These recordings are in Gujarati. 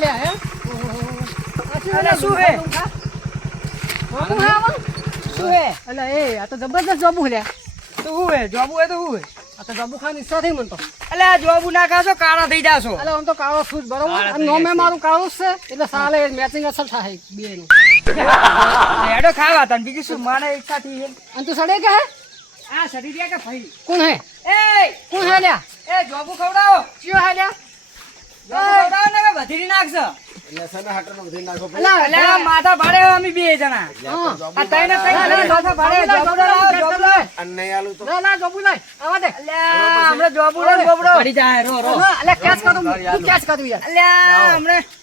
લે હે? અલે શું હે? જોબુ હે શું હે? અલે એ આ તો જબરદસ્ત જોબુ લે. તો હું હે? જોબુ હે તો શું હે? આ તો જોબુ ખાવાની ઈચ્છા થઈ મને તો. અલે આ જોબુ ના ખાશો કાળા થઈ જાશો. અલે આમ તો કાળો છું બરોબર? નોમે મારું કાળું છે એટલે સાલે મેચિંગ અસર થાય બે નું હેડો ખાવા તને બીજું શું? મને ઈચ્છા થઈ છે અને તું સડે કે હે? આ શરીર રહ્યા કે ભાઈ કોણ હે? એ કોણ હે લ્યા? એ જોબુ ખવડાવો. ચિયો હે લ્યા? જોબુ ખવડાવો ને કે વધીરી નાખશો. માથા ભાડે અમે બે જણા. હા. આ તઈને તઈને લે, લે, માથા ભાડે લે, જોબુ લે, લાવો, લે, જોબુ લે, લાવો. ના ના જોબુ લાય આવા દે. અલ્યા, હમણાં જોબુ નો પડી જાય, રો, રો. હા, અલે કરું તું કરું અલ્યા, હમણાં છે બીજો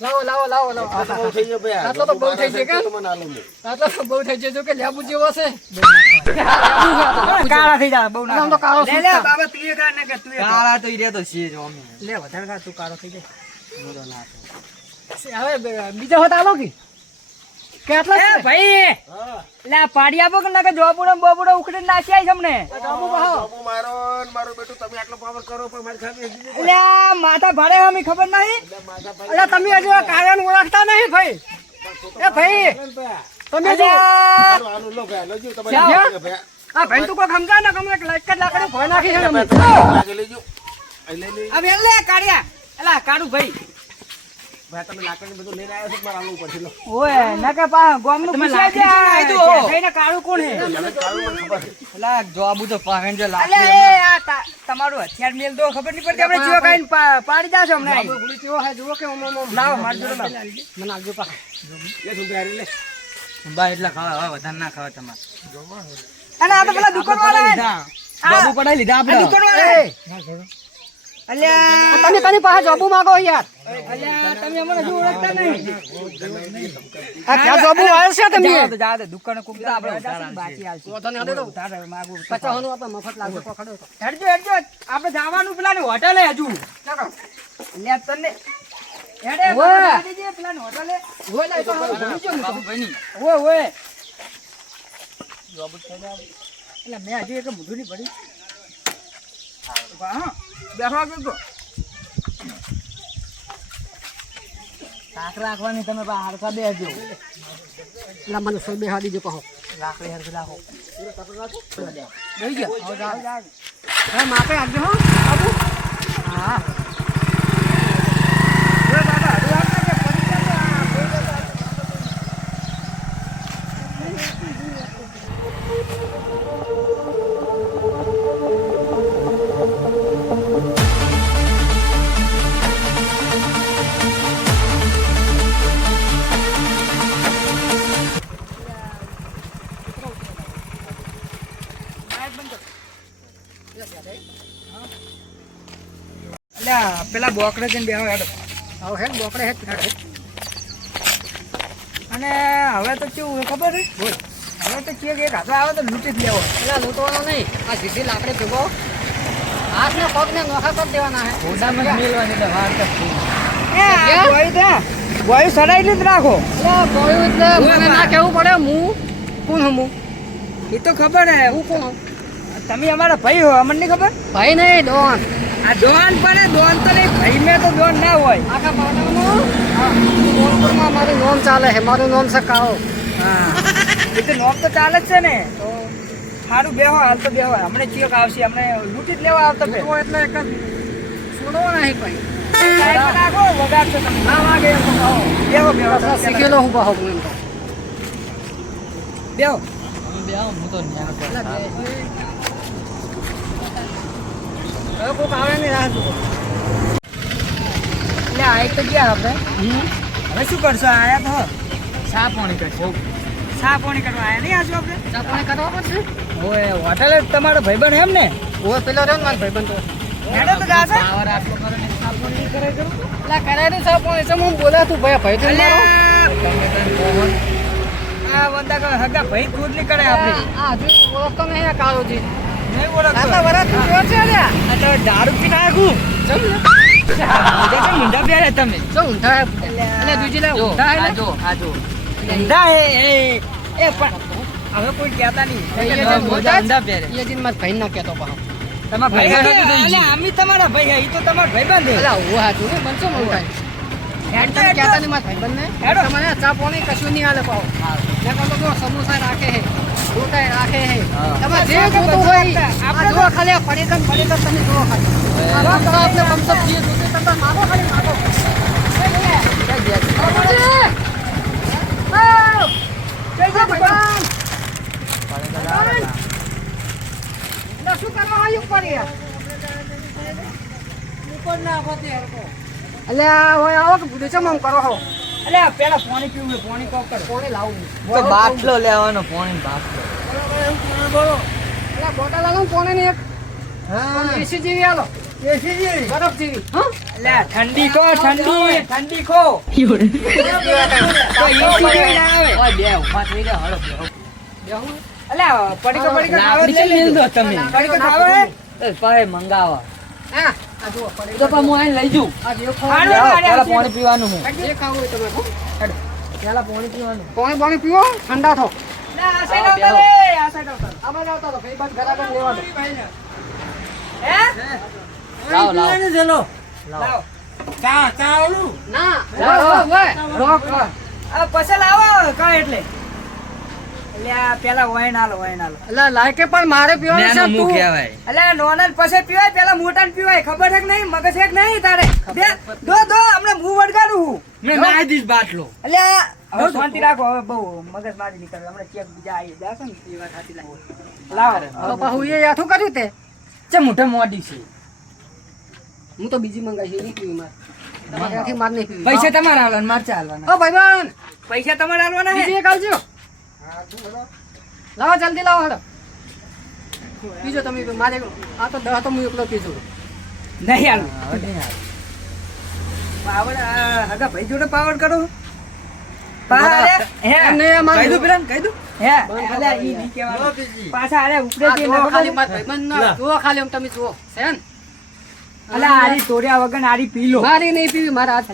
લાવો લાવો લાવો લાવો. આટલો તો બહુ થઈ ગયો કે? આટલો તો બહુ થઈ ગયો. જો કે લેબુ જેવો છે. કાળા થઈ જાય, બહુ ના તો કાળો લે, લે, બાબા, તું એ ને કે તું કાળા તો ઈ રે તો છે જ અમે. લે, વધારે ખા, તું કાળો થઈ જાય. હવે બ- હોત આલો કે? કેટલા છે? ભાઈ લે પાડી આપો કે નકર જોબુડો ને બોબુડો ઉખડી નાખી આવીશ અમને. જાબુ લે આ માથા ભાડે અમે ખબર નહીં તમે હજુ કારણ ઓળખતા નહીં ભાઈ એ ભાઈ તમે જો આ ભાઈ તું કોઈ સમજા ને કમને લાઈક જ લાકડી ભોય નાખી છે ને અમે. આ વેલ લે કાળિયા એલા કાળુ ભાઈ ઓય નકર પા ગોમનું પૂછ્યા છે આ જઈને કાળુ કોણ હે? અલા, જવાબુ તો પાહેણ જે અલે આ તમારું હથિયાર મેલ દો ખબર નહીં પડતી. આપણે જીવો ખાઈને પાડી જાશો અમને. અહીં. બાબુ ભૂલી કેવો હે જુઓ કે ઓમ ઓમ ઓમ. લાવો જોડે લાવો. મને આપજો પા. બા એટલા ખાવા હવે વધારે ના ખાવા તમારે. અને આ તો પેલા દુકાન વાળા જવાબુ પડાઈ લીધા. આપણે દુકાન અલ્યા. તમે તને પાસે જોબુ માંગો યાર. અલ્યા તમે અમને હજુ ઓળખતા નહીં. આ ક્યાં જોબુ આવ્યો છે તમે? તો જાઓ તો દુકાને કોક તો આપણે બાકી હાલશે. વધો ને આડે દો. ઉતારે માગું. આપણે મફત લાગુ પકડો હેડજો હેડજો આપણે જવાનું પેલા હોટલે. હજુ તને હેડે હોય ને, તો ને. ઓય એટલે મેં હજુ એક મોઢું નહીં પડી આગળ તો. શાક રાખવાની તમે બા હાડકા બેસજો લા મને સોય બેહવા દીજો કહો. રાખડી હરખી રાખો. દઈ ગયા. માપે આપજો હો. હા. અલ્યા પેલા બોકડે જઈને બેહો હેડો. હવે હેડ બોકડે હેડ હેડ. અને હવે તો કેવું ખબર છે? બોલ. હવે તો કે એક હાથો આવે તો લૂંટી જ લેવો. પેલા લૂંટવાનો નહીં. આ સીધી લાકડી ભેગો. હાથ ને પગ ને નોખા કરી દેવાના હે. ઓડામાં જ મેલવાની એટલે વાર તો? ગોળી ત્યાં સડાઈ જ રાખો એટલે એટલે મને ના કહેવું પડે હું? કોણ હું એ તો ખબર હે હું કોણ? તમે અમારા ભાઈ હો અમને નહીં ખબર? ભાઈ નહીં ડોન. આ ડોન પણ ડોન તો નહીં ભાઈ મેં તો ડોન ના હોય. આખા પાટણમાં મોનપુરમાં મારું નોમ ચાલે છે મારું નોમ છે કાળો. હા. એ તો નોક તો ચાલે જ છે ને. તો? સારું બેહો હાલ તો બેહો હમણે ચિયોક આવશે હમણે લૂંટી જ લેવા આવતો એટલે એક જ છોડવો નહીં ભાઈ. બેહો બેહો શીખેલો હું બહુ બેહો તમે બે આવો, હું તો ન્યા પર એટલે થાક. હવે કોક આવે નહીં રાહ જુઓ. એટલે આ તો ગયા આપણે હવે શું કરશો? આયા તો ચા પાણી કરશો. સા પાણી કરવા આયા નહીં આજુ આપણે? ચા પાણી કરવા પડશે? ઓય હોટલે તમારો ભાઈબંધ એમ ને? ઓય પેલો રહ્યો ને મારો ભાઈબંધ તો. હેડો તો જાશે પાવર આટલો કરો ને ચા પાણી કરે પાણી હું બોલાતું ભાઈ ભાઈ તું મારો. આ વંદા હગા ભાઈ ખુદ નહીં કરે આપણે આ જો ઓળખતો નહીં કાળોજી નહીં ઓળખતો આટલા વરસ તું છે આ દારૂ ચમ તમે. ચમ ઊંધા એટલે બીજી લે જો ઊંધા જો જો. એ એ એ પણ હવે કોઈ કહેતા નહીં. જે બધા ઊંધા જ- પહેરે એ જીન મારા ભાઈને ના કહેતો પાછો. તમારા ભાઈ અલ્યા આમી તમારા ભાઈ હે, ઈ તો તમારા ભાઈબંધ હે. અલા, હું હાચું ને, બનશો મોટું થાય. હેડ. કહેતા નહીં મારા ભાઈબંધને. હેડો. તમને ચા પાણી કશું નહીં આલે પાછું. નકર તો સમોસા રાખે હે રોટાઈ રાખે હે. તમે જે જોતું હોય ઈ. આ ખાલી પડીકન પડીકન તમે જુઓ ખાલી. આપણે બમસમ જે જોતું તમે માગો ખાલી માગો શું કરવા આવ્યું ઉપર યાર? એટલે હોય આવો કે ભૂલી ચમ આમ કરો હો. એટલે પેલા પાણી પીવું છે, પાણી કોક કર. પાણી લાવું. તો બાટલો લેવાનો પાણી બાટલો. એટલે બોટલ આલો ને ની એક. હા. એસી જેવી આલો. એસી જેવી. બરફ જેવી. હા? અલ્યા ઠંડી કો ઠંડી. ઠંડી કો તો એસી જેવી ના આવે. ઓય બે ઊભા થઈ ગયા હળો બેહો. બેહું. અલ્યા પડીકો પડીકો ખાવા લઈ લઈ તમે. પડીકો ખાવા હે? એ પાહે મંગાવા. હા. તો પણ હું લઈ જઉં. પાણી પીવાનું હું. પેલા પાણી પીવાનું. પાણી પાણી પીવો. ઠંડા થો પછી લાવો કા એટલે. પેલા વાઈન આલો વાઈન એટલે લાયકે પણ મારે પીવાનું છે નાનું તું. કહેવાય. નોનલ પછી પીવાય પેલા મોટા પીવાય. ખબર છે કે નહીં? મગજ છે કે નહીં તારે? બે દો દો હમણાં હું વડગાડું હું મેં ના દીશ બાટલો. અલ્યા હવે શાંતિ રાખો હવે બહુ મગજ મારી નીકળે હમણાં ચેક બીજા આવી જાશે ને એ વાત સાચી લાગે. લાવો. તો પાછું એ યાથું કર્યું તે? ચે મોઢે મોડી છે. હું તો બીજી મંગાવી છે પીવી મારે. માર પૈસા તમારા હાલવાના મારચા હાલવાના. ઓ ભાઈબંધ! પૈસા તમારે આલવાના હે એક આવજો. લાવો જલ્દી લાવો હાડો. પીજો તમે મારે આ તો દહ તો હું એકલો પીજો નહીં હાલે. પાવડ આ હગા ભાઈ જોડે પાવડ કરો. ખાલી તમે જુઓ. છે ને? અલ્યા આરી તોડ્યા વગર આરી પી લો. મારી નહીં પીવી મારા હાથ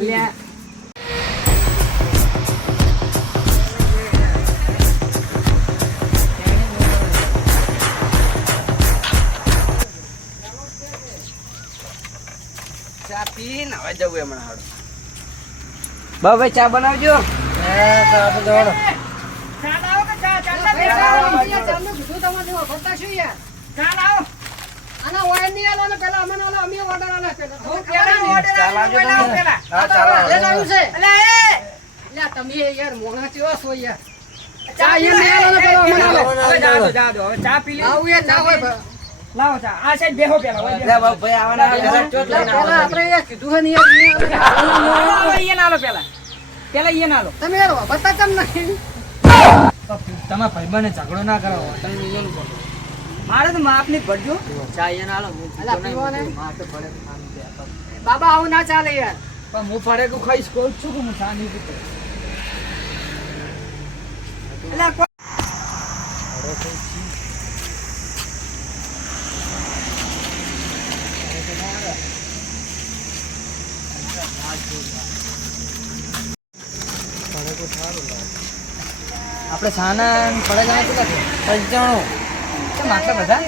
અલ્યા, તમે યાર મોણા કેવા છો યાર? ચા આલો. ચા પી લે આવું યાર ના હોય. લાવો આ સાઈડ બેહો પેલા બેહો. પેલા આપણે યાર કીધું હે ને પેલા. પેલા તમે યાર ભરતા કેમ નહીં? તમારા ભાઈબંધને ઝઘડો ના કરાવો તમે અહીંયાનું બોલો. મારે તો માપની ભરજો. ચા એ ના લો હું અલા, પીતો નહીં, પીવો તો છે. બાબા આવું ના ચાલે યાર પણ હું ફરેકું ખાઈશ કોલ છું કે હું સાની નહીં પીતો અલ્યા કો- છાના પડે જાય કેટલા પંચાણું. કેમ આટલા બધા?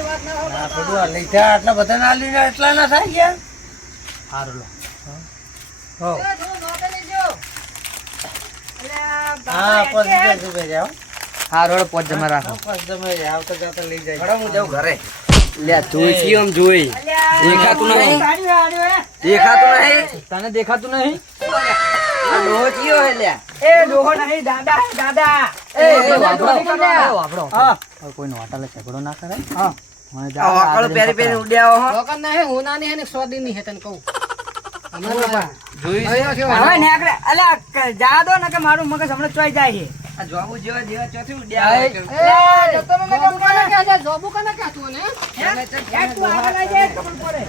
આટલા બધા ના લીધા એટલા ના થાય ગયા. સારું લો. હા. એટલે- જજો ભાઈ જાઓ હવે પોચ જમા રાખો. પછી તમે આવતા જતા લઈ જાય. હું જાઉં ઘરે. લે જોઈ છી આમ જોઈ. દેખાતું નહીં. હે. દેખાતું નહીં. તને દેખાતું નહીં? ડોહો નહીં દાદા હે દાદા. એ, એ, એ, વાપરો. એ, એ, એ, વાપરો. હા. હવે કોઈનો હોટલે ઝઘડો ના કરે હા. મને જા આગળ પકડાય. લોકોને ના હે, હોના ની હે ને સ્વાદી ની હે તને કહું. હમણાં ના. જોઈ. હવે આ કેવા? હવે નેકળે. અલ્યા ક- જા દો ને કે મારું મગજ હમણાં ચોઈ જાય. છે જોવા જેવા જેવા ચોથી ઉડ્યા જતો જોબુ કને કહેતું ને? હે? હે, તું આગળ આવી જાય ખબર પડે.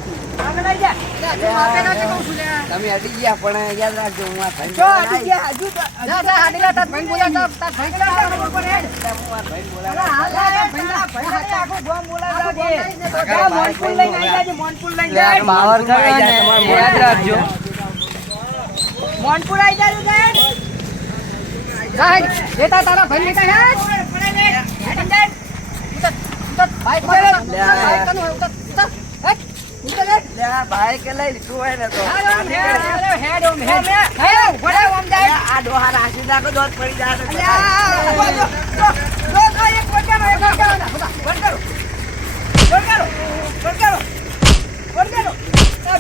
આગળ આવી જા. તું માથે ના કે કહું છું લે. તમે હટી ગયા પણ યાદ રાખજો હું આ ભાઈ જો, હટી ગયા, હજુ ના ના હાડી લે, તાર ભાઈને બોલાવ, તાર- તાર ભાઈને તો બોલાવ. ખબર પડે. અલા, હાલ લે, તાર ભાઈને તારા ભાઈને આખું ગામ બોલાવી આખું. ગામ મોનપુલ મોનપુર લઈને આવી જાજે, મોનપુલ લઈને જાય. પાવર કરે ને યાદ રાખજો મોનપુર આવી જાજે. જા, હેડ. લેતા તારા ભાઈ લેતા હેડ. પડે ને. હેડી જાય. ઉતર, ઉતર, બાઈક પર ઉતર, ઉતર, બાઈક પર ઉતર, ઉતર, હેડ. લે આ ભાઈ કે લઈ લીધું હોય ને તો. હેડ ઓમ હેડ હે ઊભો રહે, ઓમ જાય. આ ડોહા રાશી નાખો દોત પડી જાય.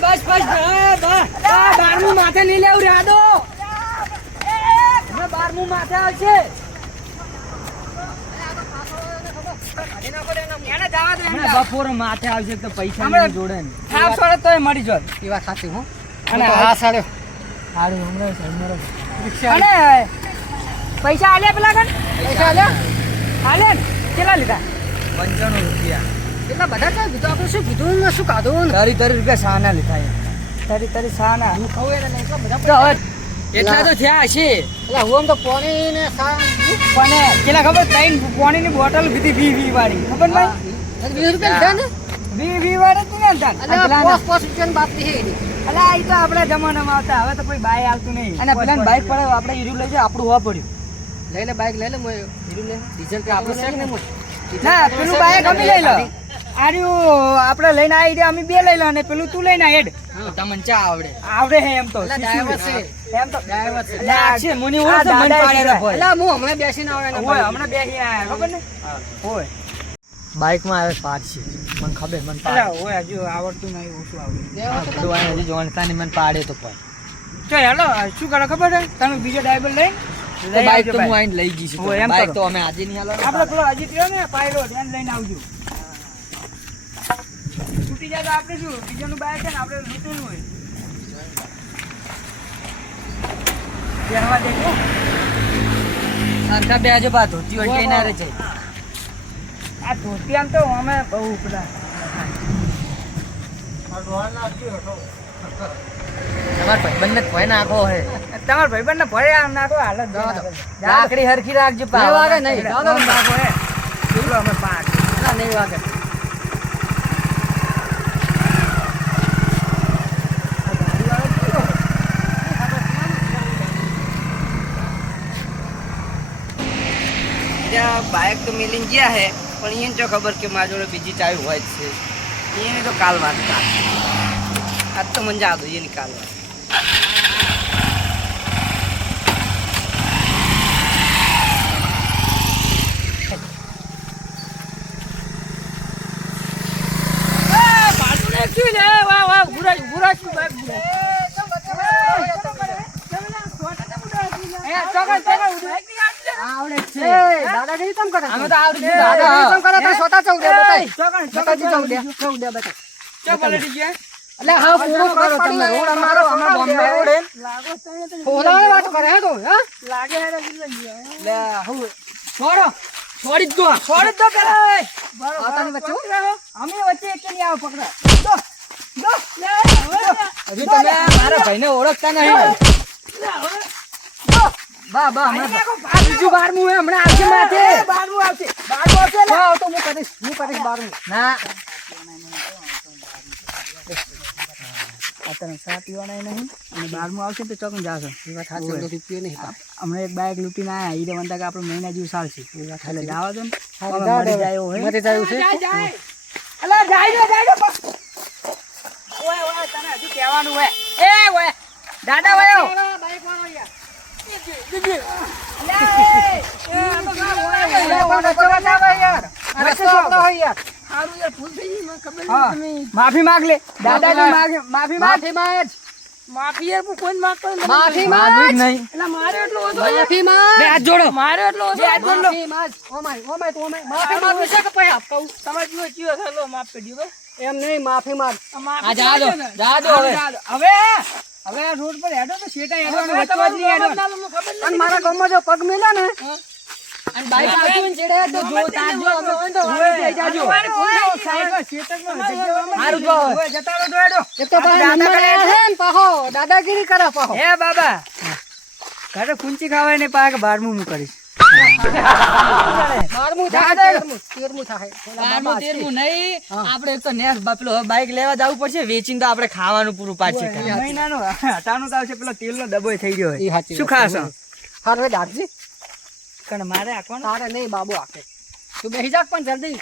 બસ બસ બારમું માથે નહીં લેવું રે બારમું માથે આવશે એને જવા દો, એને જવા દો. બપોર માથે આવશે તો પૈસા હમણાં જોડે ને થાપ સોળે તોય મળી જોત. એ વાત સાચી હું. અને હા સારું. હમણાં અને પૈસા આલ્યા પેલા કણ? પૈસા આલ્યા? આલ્યા કેટલા લીધા? પંચાણું રૂપિયા. એટલા બધા કીધું? આપણે શું કીધું? ને શું કાઢું ને તરી તરી રૂપિયા સાના લીધા. તારી તારી સાના. હું કહું એને નહીં, બધા એટલા તો થયા હશે. એટલે હું આમ તો પોણી ને પણ કેટલા ખબર? ત્રણ પાણીની બોટલ પીધી વી વી વાળી. ખબર ભાઈ? વીસ રૂપિયા લીધા ને વી વી વાળી તું ને. એટલે પેલા પોસ પોસ રૂપિયાની બાપની છે એની. અલા તો આપણા જમાનામાં આવતા. હવે તો કોઈ બાય આવતું નહીં. અને પેલા બાઈક પડે આપણે હીરું લઈ જાય આપણું હોવા પડ્યું. લઈ લે બાઈક લઈ લે હીરું લે ડીઝલ કે આપણું છે ને? ના પેલું બાઈક અમે લઈ લો. આર્યું આપણે લઈને આવી રહ્યા અમે બે લઈ લો અને પેલું તું લઈને હેડ. તમને ચા આવડે. આવડે હે એમ તો. શીશું છે. એમ તો. ડ્રાઈવર છે. એટલે આ- છે મુની આ મન પાડે છે. ભાઈ એટલે હું હમણાં બેસીને આવે એના હોય હમણાં બેસી આયા ખબર ને? હોય. બાઈકમાં આવે પાડ છે. મને ખબર મને પાડે. હોય હજુ આવડતું નહીં ઓછું આવડે? દેવા તો હજી જોણતા નહીં મને પાડે તો પણ. ચલ હેલો શું કરો ખબર છે? તમે બીજો ડ્રાઈવર લઈ બાઇક તો હું આઈને લઈ જઈશ બાઈક તો અમે આજે નહીં હાલો આપણે પેલો હજી થયો ને પાયરો ધ્યાન લઈને આવજો. છૂટી જાય તો આપણે શું? બીજાનું બાય છે ને આપણે લૂંટેલું હોય. પહેરવા દે સરખા બે બા ધોતી હોય કઈ ના રે છે આ ધોતી આમ તો અમે બહુ પેલા તમારા ભાઈબંધને ભય નાખો હે. તમારા ભાઈબંધ ને ભરે આમ નાખો હાલત. લાકડી હરખી રાખજો નહીં વાગે નહીં. જવા દો. આમ નાખો હે. અમે પાક નહીં વાગે. ત્યાં બાઇક તો મિલીને ગયા હે પણ એને જો ખબર કે મારા જોડે બીજી ચાવી હોય જ છે. એને તો કાલ વાત કાલ આજ તો મને હોય એની કાલ વાત. આવડે છે. એ, દાદાગીરી કેમ કરે અમે તું? આવડી દાદા. કેમ કરે તું? સ્વતઃ ચૌદ બતાય. ચોકણ, ચોકણ, ચૌદ ચૌદ બતાય. ચો પલટી ગયા? એટલે હા, પૂરો કરો તમે. રોડ અમારો, અમે બોમ્બે રોડ હે. ફોલાવાની વાત કરે હે તું, હે? લાગે હે લે હું છોડો છોડી દો છોડ દો પેલા આતાની વચ્ચે અમે વચ્ચે એક નહીં આવો પકડો દો, દો. લે, હવે. તમે મારા ભાઈને ઓળખતા નહીં બા બા બીજું બારમું હે, હમણાં આવશે. માથે. બારમું આવશે બારમું આવશે ને. હા, તો હું કરીશ હું કરીશ બારમું ના ચા પીવાના નહીં અને બારમું આવશે તો ચોકન જાશો એ વાત સાચી, નહીં હમણાં એક બાઈક લૂંટીને આયા ઈ વંતા કે આપણે મહિના જેવું ચાલશે એટલે જવા દો ને હા, હવે જા મરી દે. જાય એવું હે. જાય છે? અલા, જાય જાય ઓય, ઓય, તને હજુ કહેવાનું હોય. એ, ઓય, દાદા વયો. માફી માગ લે. માફી માફી માંગ. માફી માફી યાર હું કોઈ માંગતો માફી માનવું નહીં. એટલે મારે એટલો ઓછો માફી માંગ. બે હાથ જોડો. મારે એટલો ઓછો માફી માંગ. ઓમાય, ઓમાય તો ઓમાય. માફી માંગવી છે કે પછી આપવું? તમારે જીવો જીવો થયેલો માફ કરી દ્યો, એમ નહીં માફી માંગ. આ જા દો, જા દો હવે. હવે હવે આ રોડ પર હેડો તો શેટા હેડો અને વચ્ચે હેડો. અને મારા ગામમાં જો પગ મેલા ને અને બાઈક આવતી ને ચેડે તો જો તાજો અમે હોય તો હવે જઈ જાજો. સાઈડમાં શેતકમાં હારું જો હવે. હોય, જતા રહો તો એક તો ભાઈ દાદા નંબર કરે છે ને પાહો દાદાગીરી કરે પાહો. હે બાબા. ઘરે કુંચી ખાવાય ને પાક બારમું હું કરીશ. તો બાપલો બાઈક લેવા જવું પડશે વેચીને તો આપડે ખાવાનું પૂરું પાછી મહિનાનો હટાણું તો આવશે પેલો તેલનો ડબ્બો થઈ ગયો શું ખાશો? હાર એ દાદજી કારણ મારે આખવાનું તારે નહીં બાબુ આપે તું બેસી જાગ પણ જલ્દી.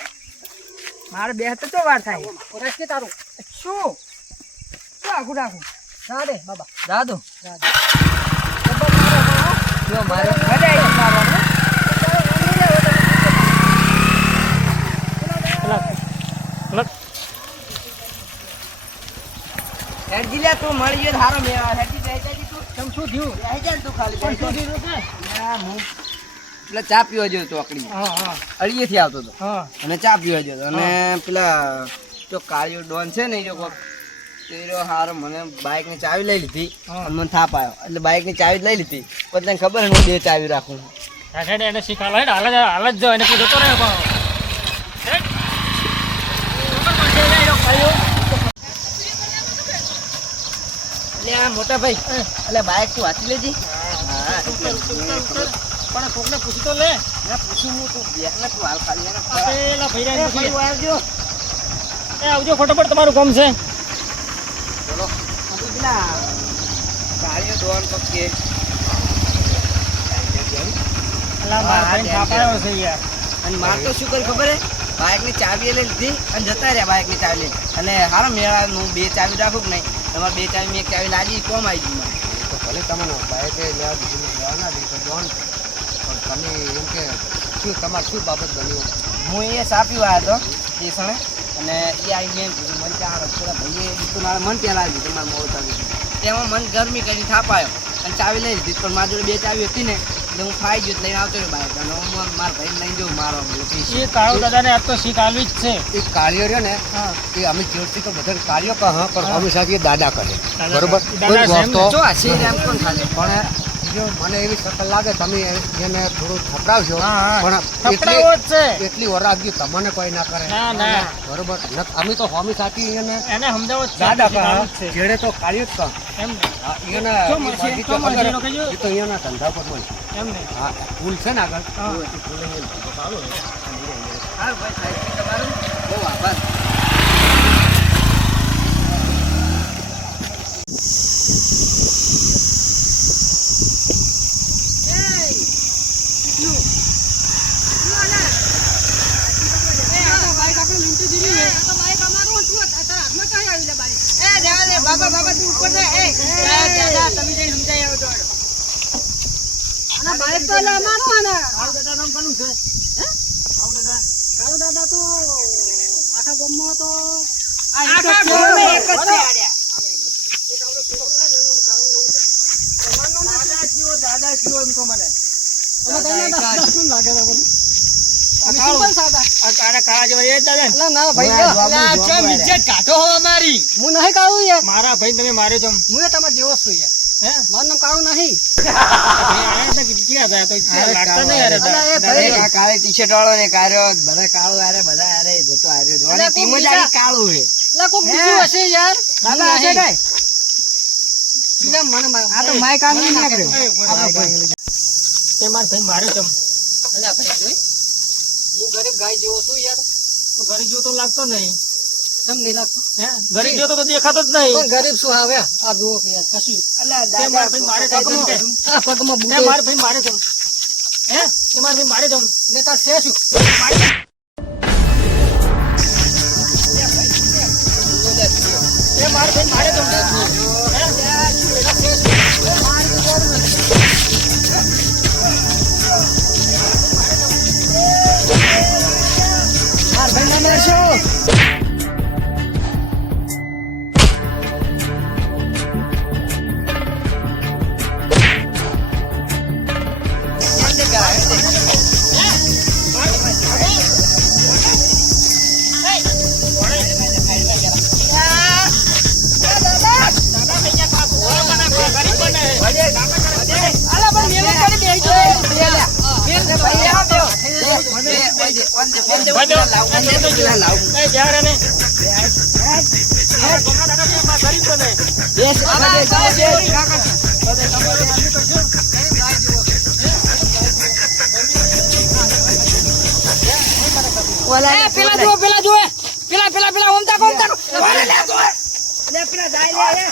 મારે બે તો વાર થાય. રસકી તારું? શું? આખું રાખું જા દે બાબા. દાદુ જા દે. મારે હેડજી લે તું મળી. ગયો હારો હેડજી તું. શું થયું? તું ખાલી પણ શું થયું ના, હું પેલા ચા પીવા ગયો તો ચોકડી હા હા. અળીએથી આવતો તો હા. અને ચા પીવા હતો. અને પેલા જો કાળિયો ડોન છે ને જો કોક તો હારો મને બાઇકની ચાવી લઈ લીધી અને મને થાપ આવ્યો. એટલે બાઇકની ચાવી લઈ લીધી. પણ તને ખબર હું બે ચાવી રાખું એને શીખાડો હાલ હાલ જ જો એને કોઈ જતો પણ હેડ. એટલે આ મોટા ભાઈ. એટલે બાઇક તું વાંચી લેજે. પણ કોકને પૂછી તો લે. ના પૂછું હું તું બેસ ને તું હાલ ખાલી એને ભાઈ આવજો. એ આવજો ફટાફટ તમારું કામ છે. પેલા કાળિયો ડોન પક્ષી અને માર તો શું કર્યું ખબર હે? બાઇકની ચાવી લઈ લીધી અને જતા રહ્યા બાઇકની ચાવી લઈને. અને હારો મેળા હું બે ચાવી રાખું કે નહીં? તમારે બે ટાઈમ એક ચાવી લાગી કોમ આવી ગયું મને તો ભલે તમને બાઈકે લેવા દીધું લેવા ના દીધું ડોન પણ તમે એમ કે શું તમારે શું બાબત બન્યું હું એ સાપી આવ્યો હતો સ્ટેશને અને એ આવીને મને ત્યાં આવે ભાઈએ કીધું મારે મન ત્યાં લાગ્યું તમારે મોડું થયું તેમાં મન ગરમી કરી થાપાયો. અને ચાવી લઈ લીધી પણ મારી જોડે બે ચાવી હતી ને એટલે હું ફાઈ લઈને આવતો રહ્યો બાઇક અને હું મારા ભાઈને લઈને એ કાળુ દાદાને આજ તો શીખ આલવી જ છે. એ કાર્ય રહ્યો ને એ અમે જોરથી તો બધા કાર્યો કહે પણ હંમેશા સાથે દાદા કહે. દાદા બરોબર? કોઈ વસ્તુ પણ જો મને એવી શકલ લાગે તમે એને થોડું હા. પણ એટલી વરાગી તમને કોઈ ના કરે બરોબર અમે તો સ્વામી સાથી એને એને સમજાવો દાદા જેડે તો કાર્ય જ એમ એને તો એનો ધંધા પર હોય એમ ને હા છે ને આગળ. સારું ભાઈ તમારું બહુ આભાર બાબા બાબા તું ઉપર જા એ દાદા તમે જઈને સમજાઈ આવો તો આના બાઈક તો એટલે અમારો આને કાળુ દાદા નામ કોનું છે હે કાળુ દાદા કાળુ દાદા તો આખા ગામમાં તો આખા છે. એક જ છે. આર્યા. દાદા કયો એમ મને. તો દાદા શું લાગે છે મારા ભાઈ તમે માર્યો છો હું એ જેવો છું યાર મારું નામ કાળું નહીં ભાઈ. કાળી ટી-શર્ટ વાળો ને કાર્યો બધા કાળો હારે બધા હારે જતો હારે ટીમ જ બીજા- કાળું હે કોક બીજું હશે યાર દાદા હશે માર- આ તો માઈક આનું નહીં નીકળ્યો. આપણો ભાઈ. ભાઈ માર્યો ચમ. ભાઈ જોઈ. હું ગરીબ ગાય જેવો છું યાર. તો ગરીબ જેવો તો લાગતો નહીં. કેમ નહીં લાગતો? હે? ગરીબ જેવો તો દેખાતો જ નહીં. ગરીબ શું આવે આ જુઓ કે યાર કશું. અલા, દાદા મારા ભાઈ મારે છે કે? આ પગમાં બુડે મારા ભાઈ મારે છે હે? તે મારા ભાઈ મારે છે લેતા તાર છે શું? તે પેલા જુઓ, પેલા જુઓ. પેલા, પેલા, પેલા, ઓમ તાકો, ઓમ તાકો. પેલા જાય લે, એ.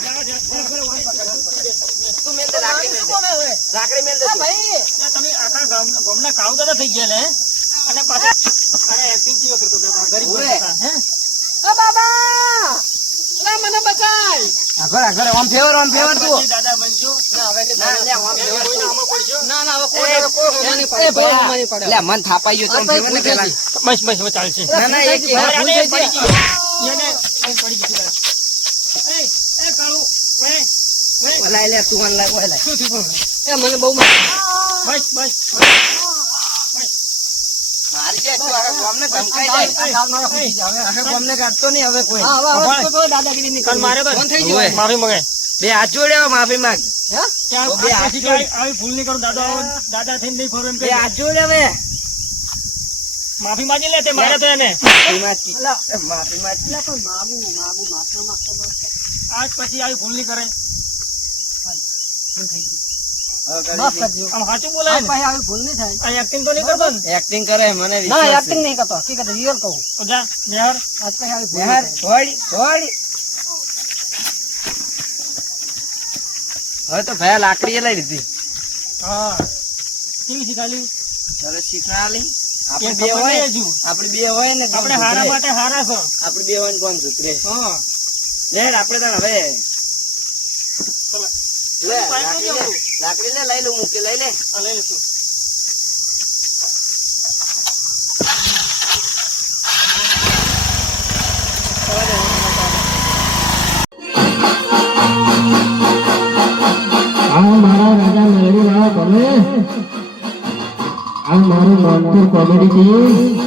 રાખડી મેલ આ ભાઈ, તમે આખા ગામ- ગામના દાદા થઈ ગયા ને અને પાછા અને acting કેવી કરતો હતો? ગરીબ ઓવે. હે? આ બાબા. અલા, મને બચાય આગળ આગળ આમ ફેવર આમ ફેવર તું દાદા બનશો ના, લે, આમ ફેવર તું. ના ના હવે કોઈ કોઈ હોમાં પડે, કોઈ હોમાં નહીં પડે. લે, મન થાપાઈ ગયું તો ફેવર ને પેલા. બસ બસ હવે ચાલશે ના ના એક ભૂલ થઈ ગઈ. એને અહીં પડી ગઈ એ એ કાળુ એ ઓલાય લે, તું આને લાય, શું થયું એ મને બહુ બસ બસ. હવે- હવે કોઈ હવે- હવે કોઈ- કોઈ બસ બંધ થઈ ઓવે. ગયું. માફી મગાય બે હાથ જોડે માફી માંગ. ભૂલ નહીં કરું. દાદા દાદા થઈને નહીં ફરું એમ બે કહી. હાથ જોડે હવે. માફી માંગી લે તે મારે તો એને. માફી માંગી. માફી પણ માગું, માગું, માફી માંગતો આજ પછી આવી ભૂલ નહીં કરે થઈ કરી માફ કરજો. આમ સાચું બોલાય ને? આવી ભૂલ નહીં થાય. આ એક્ટિંગ તો નહીં કરતો એક્ટિંગ કરે મને ના, વિશ્વાસ નહીં કરતો. હકીકત real કહું. તો જા આજ પછી આવી ભૂલ નેહાર, નહીં થાય. થોડી થોડી. હવે તો ભાઈ લાકડી એ લઈ લીધી. હા. કેવી શીખાલી સરસ આપણે બે હોય. આપણે બે હોય ને આપણે હારા માટે હારા છો. આપણે બે હોય ને કોણ સુધરે? હા. લે આપણે તાણ હવે લાકડી લે લઈ લઉં મૂકી લઈ લે. આ લઈ લઈશું આ મારા રાજા મહેરી લાવો તમે? આ મારું નાનપુર કોમેડી ટીમ